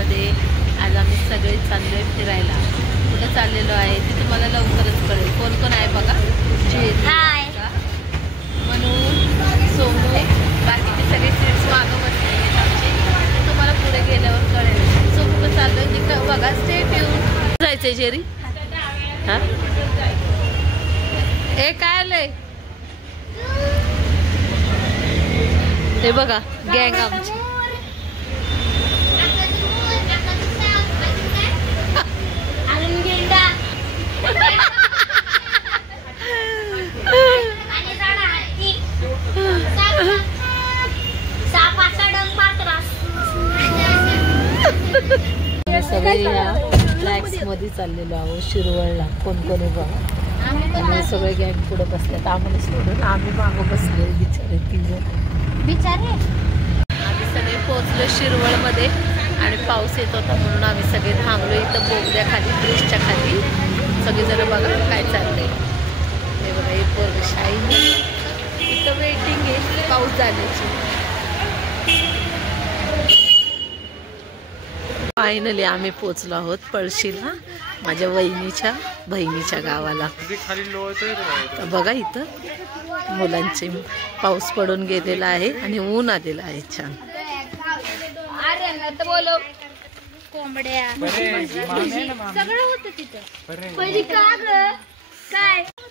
शिरवळमध्ये आज आम्ही सगळे चाललोय फिरायला. कुठं चाललेलो आहे ते तुम्हाला लवकरच कळेल. कोण कोण आहे बघा. म्हणून सोनू बाकीचे सगळे सीट्स मागं बसले आहेत आमचे. ते तुम्हाला पुढे गेल्यावर कळेल. सो कुठं चाललोय तिकडं बघा. स्टेट येऊन जायचंय जेरी. हा हे काय आलंय हे बघा गँग आमची. सगळे या ट्रॅक्स मध्ये चाललेलो आहोत शिरवळला. कोण कोण आहे बघा. आणि सगळे गँग पुढे बसल्यात आम्हाला सोडून. आम्ही मागं बसलो बिचारे बिचारे. आम्ही सगळे पोहोचलो शिरवळमध्ये आणि पाऊस येत होता म्हणून आम्ही सगळे थांबलो इथं बोगद्याखाली ब्रिजच्या खाली. सगळेजण बघा काय चाललंय. हे बघा हे पोरग शाईनी इथं वेटिंग आहे पाऊस झाल्याची. फायनली आम्ही पोचलो आहोत पळशीला, माझ्या वहिनीच्या बहिणीच्या गावाला. बघा इथं मुलांचे पाऊस पडून गेलेला आहे आणि ऊन आलेला आहे छान.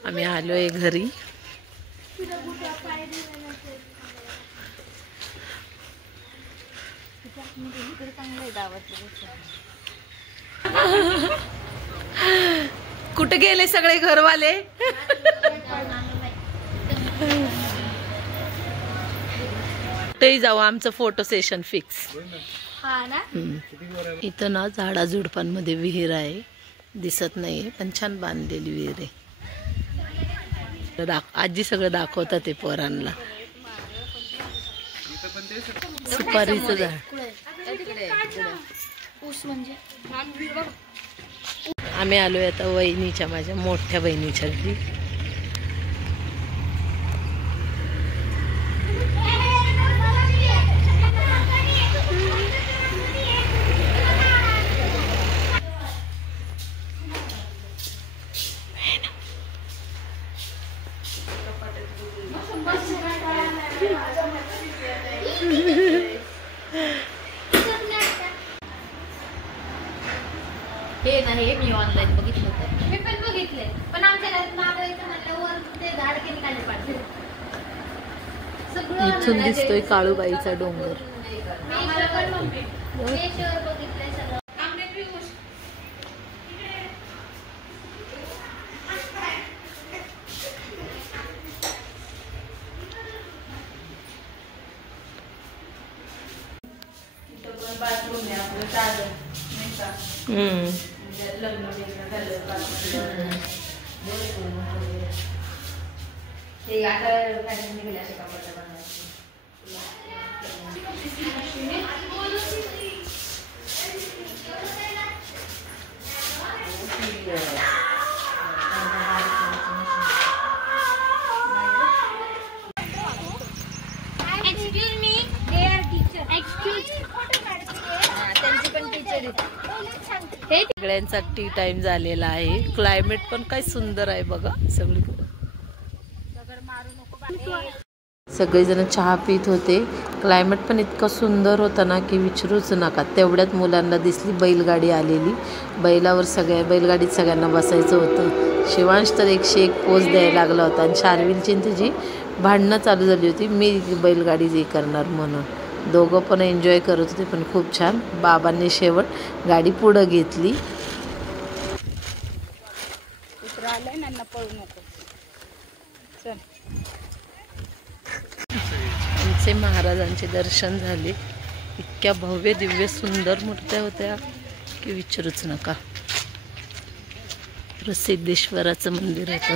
आम्ही आलोय घरी. कुठे गेले सगळे घरवाले. ते जाऊ आमचं फोटो सेशन फिक्स. इथं ना झाडाझुडपांमध्ये विहीर आहे. दिसत नाहीये पण छान बांधलेली विहीर आहे. आजी सगळं दाखवतात ते पोरांना. सुपारीचं झाड. आम्ही आलोय आता वहिनीच्या माझ्या मोठ्या बहिणीच्या घरी. हे नाही मी ऑनलाईन बघितलं होतं. मी पण बघितले पण आमच्या घरात मागवायचं म्हटल्यावर ते झाड केली खाली पाडते. इथून दिसतोय काळूबाईचा डोंगर. बाथरूम आहे आपलं साधं नाही का. लग्न ते आता निघाले असे कपडे बनवायचे. सगळ्यांचा टी टाइम झालेला आहे. क्लायमेट पण काय सुंदर आहे बघा सगळीकडे. सगळेजण चहा पीत होते. क्लायमेट पण इतकं सुंदर होता ना की विचारूच नका. तेवढ्यात मुलांना दिसली बैलगाडी आलेली. बैलगाडीत सगळ्यांना बसायचं होतं. शिवांश तर 101 पोज द्यायला लागला होता आणि शार्विलची तिची भांडणं चालू झाली होती. मी बैलगाडी जे करणार म्हणून. दोघं पण एन्जॉय करत होते पण खूप छान. बाबांनी शेवट गाडी पुढं घेतली. आमचे महाराजांचे दर्शन झाले. इतक्या भव्य दिव्य सुंदर मूर्त्या होत्या की विचारूच नका. प्रसिद्धेश्वराचं मंदिर होतं.